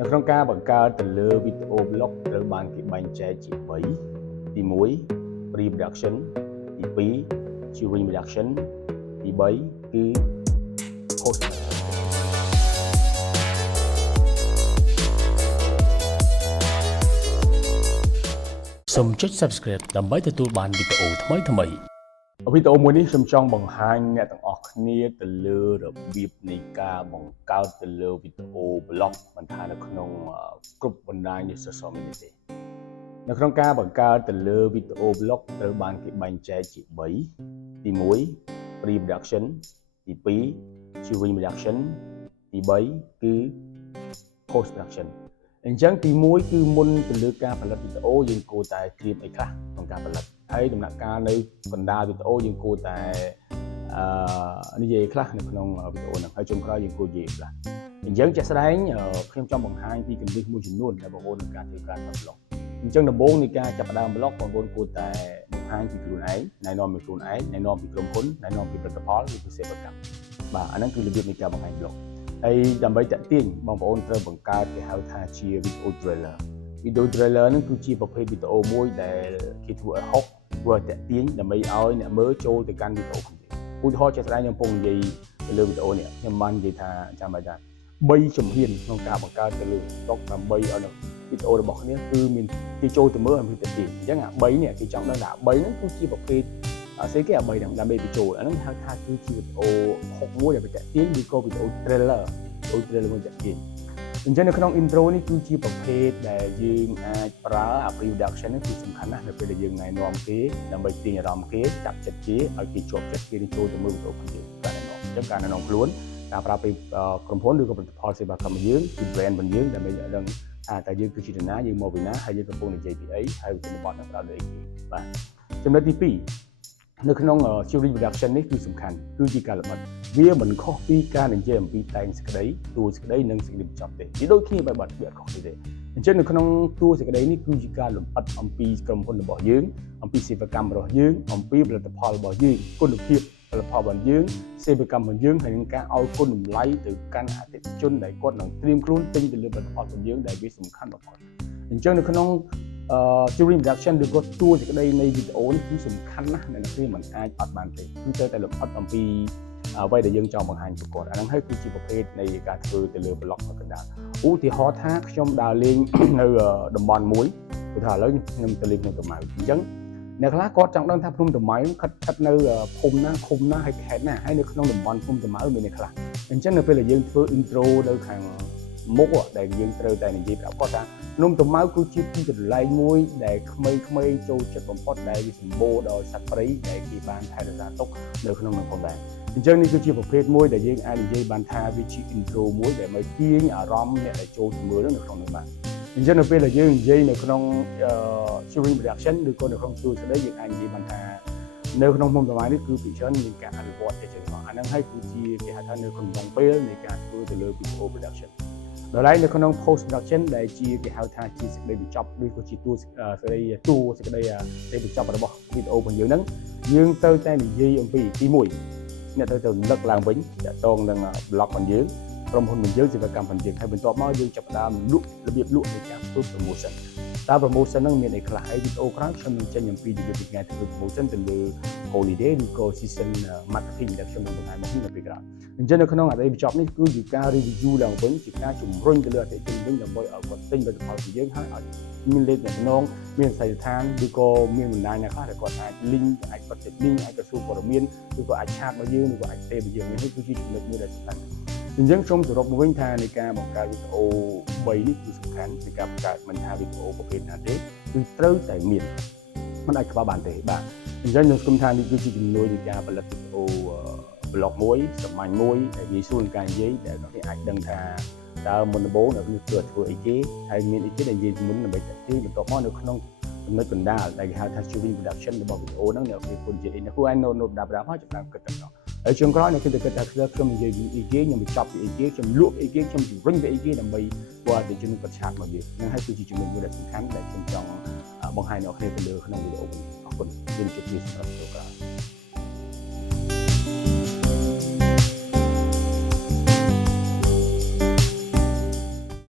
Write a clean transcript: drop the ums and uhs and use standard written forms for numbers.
នៅក្នុងការបង្កើតទៅលើវីដេអូ blog ត្រូវបានគេបែងចែកជា3ទី1 pre-production ទី2 during production ទី3គឺ post production សូមចុច subscribe ដើម្បីទទួលបានវីដេអូថ្មីៗវីដេអូមួយនេះខ្ញុំចង់បង្ហាញអ្នកទាំងអស់គ្នាទៅលើរបៀបនៃការបង្កើតទៅលើវីដេអូ blog មិនថានៅក្នុងគ្រប់បណ្ដាញ social media ទេនៅក្នុងការបង្កើតទៅលើវីដេអូ blog ត្រូវបានគេបែងចែកជា3ទី1 pre-production ទី2 during production ទី3គឺ post production អញ្ចឹងទី1គឺមុនទៅលើការផលិតវីដេអូយើងគួរតែត្រៀមអីខ្លះក្នុងការផលិតហើយដំណាក់កាលនៅកណ្ដាលវីដេអូយើងគួរតែនិយាយខ្លះនៅក្នុងវីដេអូហ្នឹងហើយចុងក្រោយយើងគួរនិយាយខ្លះអញ្ចឹងជាក់ស្ដែងខ្ញុំចង់បង្ហាញពីគន្លឹះមួយចំនួនដែលបងប្អូនក្នុងការធ្វើការថត blog អញ្ចឹងដំបូងនៃការចាប់ផ្ដើម blog បងប្អូនគួរតែបង្ហាញពីខ្លួនឯងណែនាំពីខ្លួនឯងណែនាំពីក្រុមហ៊ុនណែនាំពីផលិតផលឬគឺសេវាកម្មបាទអាហ្នឹងគឺរបៀបនៃការបង្ហាញ blog ហើយដើម្បីតាក់ទាញបងប្អូនត្រូវបង្កើតគេហៅថាជា video trailer ហ្នឹងគឺជាប្រភេទវីដេអូមួយដែលគេធ្វើឲ្យហុកធ្វើឲ្យតាក់ទាញដើម្បីឲ្យអ្នកមើលចូលទៅកាន់វីដេអូของយើងឧទាហរណ៍ជាក់ស្ដែងខ្ញុំកំពុងនិយាយទៅលើវីដេអូនេះខ្ញុំបាននិយាយថាចាំបាច់ថា3ជំហានក្នុងការបង្កើតទៅលើ blog ដើម្បីឲ្យវីដេអូរបស់គ្នាគឺមានគេចូលទៅមើលឲ្យមានតាក់ទាញអញ្ចឹងអា3នេះគេចង់ដឹងថា3ហ្នឹងគឺជាប្រភេទស្អីគេអា3ហ្នឹងដើម្បីទៅចូលអាហ្នឹងហៅថាគឺជាវីដេអូហុកមួយដែលតាក់ទាញឬក៏វីដេអូ trailer មួយតាក់ទាញអញ្ចឹងនៅក្នុង intro នេះគឺជាប្រភេទដែលយើងអាចប្រើ pre-production នេះគឺសំខាន់ណាស់នៅពេលដែលយើងណែនាំគេដើម្បីទាញអារម្មណ៍គេចាប់ចិត្តគេឲ្យគេជាប់ចិត្តគេចូលទៅមើលវីដេអូរបស់យើងការណែនាំអញ្ចឹងការណែនាំខ្លួនការប្រើពេលក្រុមហ៊ុនឬក៏ផលិតផលសេវាកម្មរបស់យើងគឺ brand របស់យើងដើម្បីឲ្យដឹងថាតើយើងគឺជានរណាយើងមកពីណាហើយយើងកំពុងនិយាយពីអីហើយវិធានបទនឹងផ្ដោតលើអីគេបាទចំណុចទី2នៅក្នុង during production នេះគឺសំខាន់គឺជាការល្បិចវាមិនខុសពីការនិយាយអំពីតែងសេចក្តីតួសេចក្តីនិងសេចក្តីបញ្ចប់ទេវាដូចគ្នាបែបបាត់វាអត់ខុសទេអញ្ចឹងនៅក្នុងតួសេចក្តីនេះគឺជាការលម្អិតអំពីក្រុមហ៊ុនរបស់យើងអំពីសេវាកម្មរបស់យើងអំពីផលិតផលរបស់យើងគុណភាពផលិតផលរបស់យើងសេវាកម្មរបស់យើងហើយនឹងការឲ្យគុណតម្លៃទៅកាន់អតិថិជនដែលគាត់នឹងត្រៀមខ្លួនទិញទៅលើផលិតផលរបស់យើងដែលវាសំខាន់បំផុតអញ្ចឹងនៅក្នុងduring production ឬក៏តួសេចក្តីនៃវីដេអូនេះគឺសំខាន់ណាស់ដែលអ្នកគ្នាមិនអាចអត់បានទេគឺត្រូវតែលម្អិតអំពីអ្វីដែលយើងចង់បង្ហាញទៅគាត់អាហ្នឹងហើយគឺជាប្រភេទនៃការធ្វើទៅលើ blog កណ្ដាលឧទាហរណ៍ថាខ្ញុំដើរលេងនៅតំបន់មួយគឺថាឥឡូវខ្ញុំទៅលេងក្នុងតំបន់អញ្ចឹងអ្នកខ្លះគាត់ចង់ដឹងថាភ្នំតំបន់ខិតនៅភូមិណាឃុំណាហើយខេត្តណាហើយនៅក្នុងតំបន់ភូមិតំបន់មានអ្នកខ្លះអញ្ចឹងនៅពេលដែលយើងធ្វើ intro នៅខាងមុខដែលយើងត្រូវតែនិយាយប្រាប់គាត់ថាភ្នំតំបន់គឺជាទីកន្លែងមួយដែលក្មេងៗចូលចិត្តបំផុតដែលវាសម្បូរដោយសត្វព្រៃដែលគេបានថែរក្សាទុកនៅក្នុងនោះផងដែរអញ្ចឹងនេះគឺជាប្រភេទមួយដែលយើងអាចនិយាយបានថាវាជា intro មួយដែលមកទាញអារម្មណ៍អ្នកដែលចូលទៅមើលនៅក្នុងនោះបានអញ្ចឹងនៅពេលដែលយើងនិយាយនៅក្នុង during production ឬក៏នៅក្នុងទូស្ដីយើងអាចនិយាយបានថានៅក្នុងមុំតម្លៃនេះគឺពីច្រើនមានការអនុវត្តតែចឹងមកអាហ្នឹងហើយគឺជាគេហៅថានៅក្នុងកំឡុងពេលនៃការធ្វើទៅលើ video production ដល់ហើយនៅក្នុង post production ដែលជាគេហៅថាជាសេចក្តីបញ្ចប់ឬក៏ជាតួសេចក្តីបញ្ចប់របស់វីដេអូរបស់យើងហ្នឹងយើងត្រូវតែនិយាយអំពីទី1អ្នកត្រូវតែរំលឹកឡើងវិញទាក់ទងនឹង blog របស់យើងក្រុមហ៊ុនរបស់យើងសេវាកម្មរបស់យើងហើយបន្ទាប់មកយើងចាប់ផ្ដើមលក់របៀបលក់នៃការធ្វើ promotion តើ promotion ហ្នឹងមានអីខ្លះហើយវីដេអូក្រោយខ្ញុំនឹងចេញអំពីរបៀបនៃការធ្វើ promotion ទៅលើ holiday ឬក៏ season marketing ដែលខ្ញុំនឹងបង្ហាញមកនៅពេលក្រោយអញ្ចឹងនៅក្នុងអត្ថបទបញ្ចប់នេះគឺជាការ review ឡើងវិញជាការជំរុញទៅលើអតិថិជនវិញដើម្បីឲ្យគាត់ទិញផលិតផលពីយើងហើយឲ្យមានលេខទំនងមានស័យដ្ឋានឬក៏មានបណ្ដាញអ្នកខ្លះដែលគាត់អាច link អាចកត់ចិត្ត link អាចទៅសួរព័ត៌មានឬក៏អាចឆាតមកយើងឬក៏អាចទេមកយើងនេះគឺជាចំណុចមួយដែលសំខាន់អញ្ចឹងខ្ញុំសរុបមកវិញថានៃការបង្កើតវីដេអូ3នេះគឺសំខាន់នៃការបង្កើតមិនថាវីដេអូប្រភេទណាទេគឺត្រូវតែមានមិនអាចខ្វះបានទេបាទអញ្ចឹងខ្ញុំស្គមថានេះគឺជាជំនួយនៃការផលិតវីដេអូ blog មួយសាមញ្ញមួយដែលងាយស្រួលក្នុងការនិយាយដែលអ្នកអាចដឹងថាតើមុនដំបូងអ្នកនេះធ្វើអីគេហើយមានអីគេដែលនិយាយមុនដើម្បីតាក់ទាញបន្ទាប់មកនៅក្នុងចំណុចកណ្ដាលដែលគេហៅថា during production របស់វីដេអូហ្នឹងអ្នកគេពុននិយាយអ្នកគួរឲ្យ note ដាប់ហើយចាប់ផ្ដើមគិតទៅហើយជាងក្រោយអ្នកគិតថាខ្ញុំនិយាយពីអីគេខ្ញុំបញ្ចប់ពីអីគេខ្ញុំលក់អីគេខ្ញុំជំរុញពីអីគេដើម្បីគាត់ទៅជំរុញគាត់ឆាតមកយើងហ្នឹងហើយគឺជាចំណុចមួយដែលសំខាន់ដែលខ្ញុំចង់បង្ហាញដល់អ្នកទៅលើក្នុងវីដេអូនេះអរគុណជំរាបលាសម្រាប់វីដេអូក្រោយ